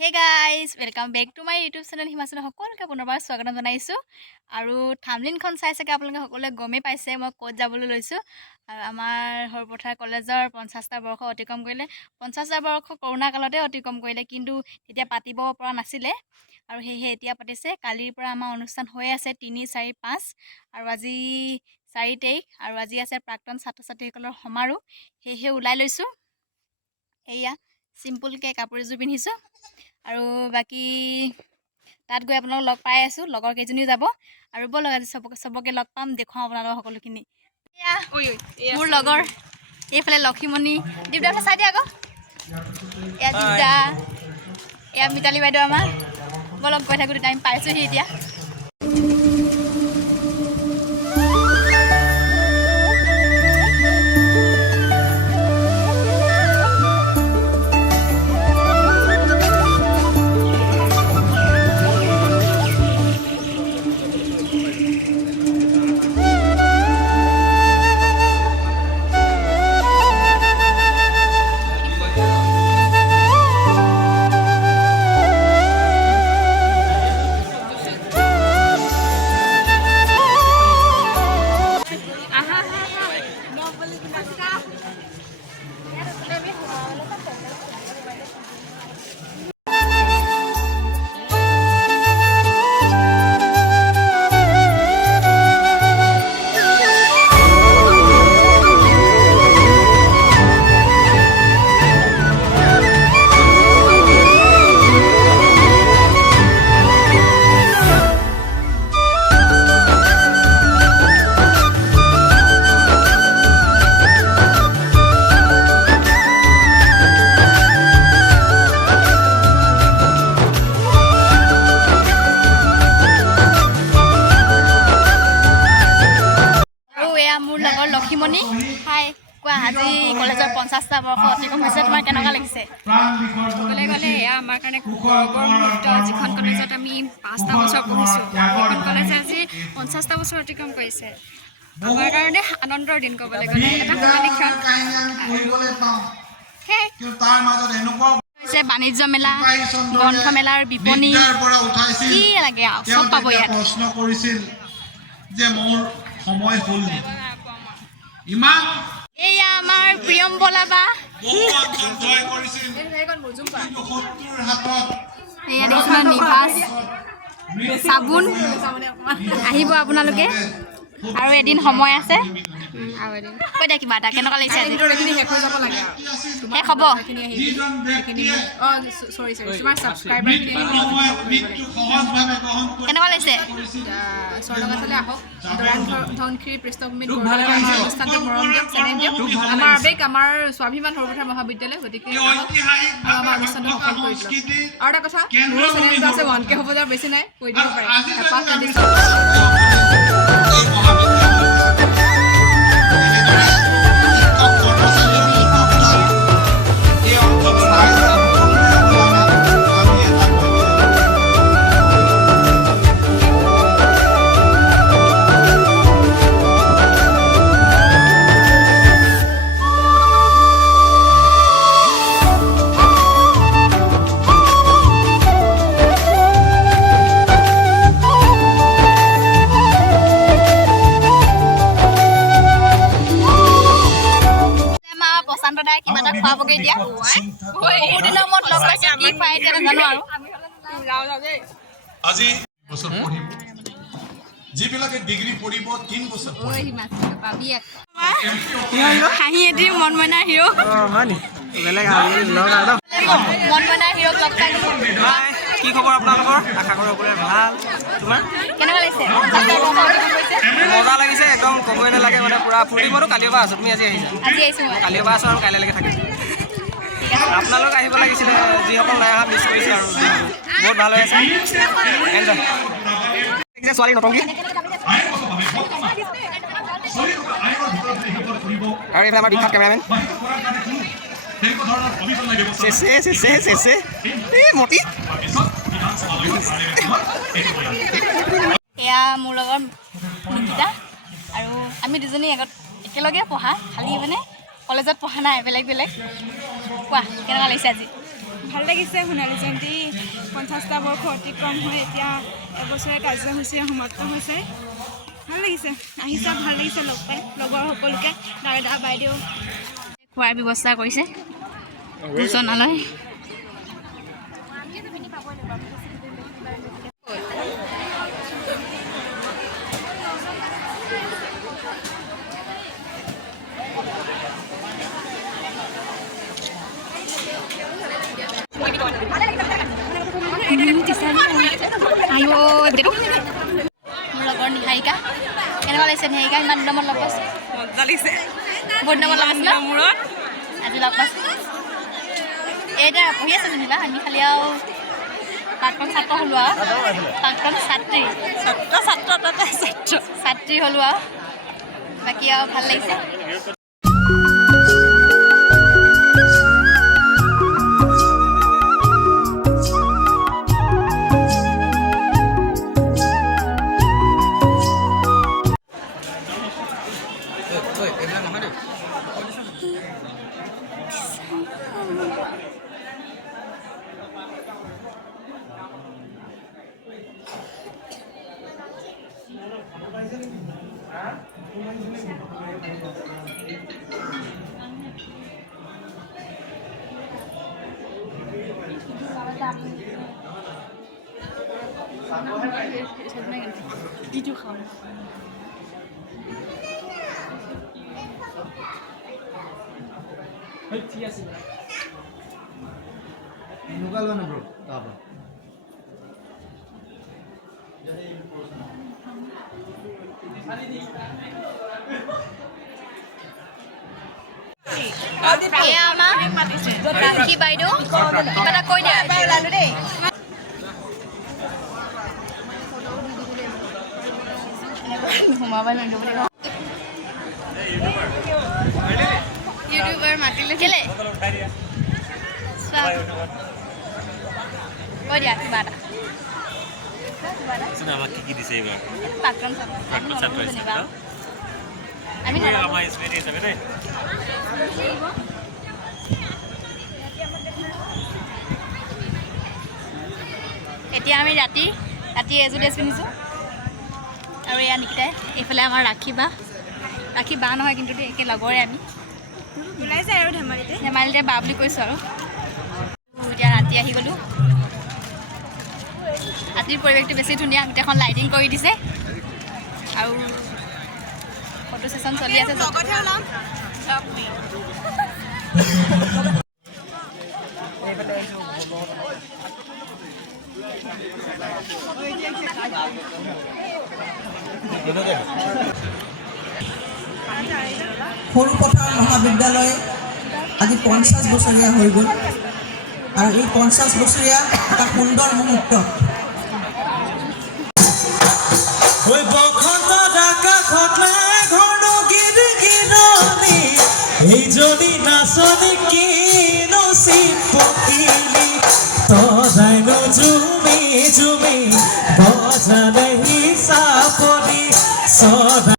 হে guys welcome back to my YouTube channel Himachal সকলোকে পুনৰবাৰ স্বাগতম জনাইছোঁ আৰু থামলিনখন চাই চাগে আপোনালোকে সকলোৱে গমেই পাইছে মই ক'ত যাবলৈ লৈছোঁ আৰু আমাৰ সৰুপথাৰ কলেজৰ 50টা বৰ্ষ অতিক্ৰম কৰিলে 50টা বৰ্ষ কৰোণা কালতে অতিক্ৰম কৰিলে কিন্তু তেতিয়া পাতিব পৰা নাছিলে আৰু সেয়েহে এতিয়া পাতিছে কালিৰ পৰা আমাৰ অনুষ্ঠান হৈ আছে 3, 4, 5 আৰু আজি 4 তাৰিখ আৰু আজি আছে প্ৰাক্তন ছাত্ৰ ছাত্ৰীসকলৰ সমাৰোহ সেয়েহে ওলাই লৈছোঁ এয়া চিম্পুলকৈ কাপোৰ এযোৰ পিন্ধিছোঁ আৰু বাকী তাত গৈ আপোনালোক লগ পাই আছোঁ লগৰ কেইজনীও যাব আৰু ব'লক আজি চবকে লগ পাম দেখুৱাম আপোনালোকক সকলোখিনি মোৰ লগৰ এইফালে লক্ষীমণি দিব্যাক চাই দিয়া আকৌ এয়া দিব্যা এয়া মিতালী বাইদেউ আমাৰ ব'লক গৈ থাকোঁ টাইম পাইছোঁহি এতিয়া মোৰ লগৰ লক্ষীমণি হাই কোৱা আজি কলেজৰ 50টা বৰ্ষ অতিক্ৰম হৈছে তোমাৰ কেনেকুৱা লাগিছে ক'বলৈ গ'লে এয়া আমাৰ কাৰণে গৌৰৱৰ মুহূৰ্ত যিখন কলেজত আমি 5টা বছৰ পঢ়িছোঁ সেইখন কলেজে আজি 50টা বছৰ অতিক্ৰম কৰিছে আমাৰ কাৰণে আনন্দৰ দিন ক'বলৈ গ'লে এটা সোণালী ক্ষণ হৈছে বাণিজ্য মেলা গ্ৰন্থমেলাৰ বিপণী কি লাগে আৰু চব পাব ইয়াত প্ৰশ্ন কৰিছিল যে মোৰ সময় হ'ল ইমান এয়া আমাৰ প্ৰিয়ম্বলা বা এয়া দেখিছে নিভাজ চাবোন আহিব আপোনালোকে আৰু এদিন সময় আছে কৈ দিয়া কিবা এটা কেনেকুৱা লাগিছে আজি শেষ হৈ যাব লাগে শেষ হ'ব কেনেকুৱা লাগিছে স্বৰ্ণগাছলৈ আহক দৰাং ধনশিৰি পৃষ্ঠভূমিত অনুষ্ঠানটো মৰম দিয়ক চেনেহ দিয়ক আমাৰ আৱেগ আমাৰ স্বাভিমান সৰুপথাৰ মহাবিদ্যালয় গতিকে আমাৰ অনুষ্ঠানটো সফল কৰি দিয়ক আৰু এটা কথা মোৰো চেনেলটো আছে 1K হ'ব যাৰ বেছি নাই কৈ দিব পাৰে কিবা এটা খুৱাবগৈ এতিয়া বহুত দিনৰ মূৰত লগ পাইছোঁ কি খুৱাই এতিয়া নাজানো আৰু আজি বছৰ পঢ়িব যিবিলাকে ডিগ্ৰী পঢ়িব 3 বছৰ হাঁহি এটি মন মইনাৰ হিৰ' মন মইনাৰ হিৰ'ক লগ পাই কি খবৰ আপোনালোকৰ আশা কৰোঁ সকলোৰে ভাল তোমাৰ কেনেকুৱা লাগিছে মজা লাগিছে একদম ক'বই নালাগে মানে পূৰা ফূৰ্তি মইতো কালিৰ পৰা আছোঁ তুমি আজি আহিছা আজি আহিছোঁ মই কালিৰ পৰা আছোঁ আৰু কাইলৈকে থাকিম আপোনালোক আহিব লাগিছিলে যিসকল নাই অহা মিছ কৰিছে আৰু বহুত ভাল হৈ আছে এনজয় ছোৱালী নতুনকৈ আৰু এইফালে আমাৰ বিখ্যাত কেমেৰামেন মতি এয়া মোৰ লগৰ নিকিতা আৰু আমি দুজনী আগত একেলগে পঢ়া খালি মানে কলেজত পঢ়া নাই বেলেগ বেলেগ কোৱা কেনেকুৱা লাগিছে আজি ভাল লাগিছে সোণালী জয়ন্তী 50টা বৰ্ষ অতিক্ৰম হৈ এতিয়া এবছৰীয়া কাৰ্যসূচী সমাপ্ত হৈছে ভাল লাগিছে আহিছা ভাল লাগিছে লগ পাই লগৰ সকলোকে দাদা বাইদেউ খোৱাৰ ব্যৱস্থা কৰিছে ভোজনালয় মোৰ লগৰ নিহাৰিকা কেনেকুৱা লাগিছে নিহাৰিকা ইমান দিনৰ মূৰত লগ পাইছোঁ মজা লাগিছে বহুত দিনৰ মূৰত লগ পাইছিলোঁ মূৰত আজি লগ পাইছোঁ এতিয়া পঢ়ি আছে যেনিবা আমি খালি আৰু প্ৰাক্তন ছাত্ৰ হ'লোঁ আৰু প্ৰাক্তন ছাত্ৰী ছাত্ৰী হ'লোঁ আৰু বাকী আৰু ভাল লাগিছে এয়া আমাৰ ৰাখী বাইদেউ কিবা এটা কৈ দিয়া দেই ইউটিউবাৰ মাতিলে কেলে কৈ দিয়া কিবা এটা আমাক কি দিছে এইবাৰ প্ৰাক্তন ছাত্ৰ যেনিবা আমি আমাৰ স্পেড হিচাপে দেই এতিয়া আমি ৰাতি এযোৰ ড্ৰেছ পিন্ধিছোঁ আৰু এয়া নিকিতাই এইফালে আমাৰ ৰাখী বা নহয় কিন্তু একে লগৰে আমি ওলাই যায় আৰু ধেমালিতে বা বুলি কৈছোঁ আৰু এতিয়া ৰাতি আহি গ'লোঁ ৰাতিৰ পৰিৱেশটো বেছি ধুনীয়া গোটেইখন লাইটিং কৰি দিছে আৰু ফটো ছেশ্যন চলি আছে সৰুপথাৰ মহাবিদ্যালয় আজি 50 বছৰীয়া হৈ গ'ল আৰু এই 50 বছৰীয়া এটা সুন্দৰ মুহূৰ্ত এইজনী নাচনী কি নচিব পকিলি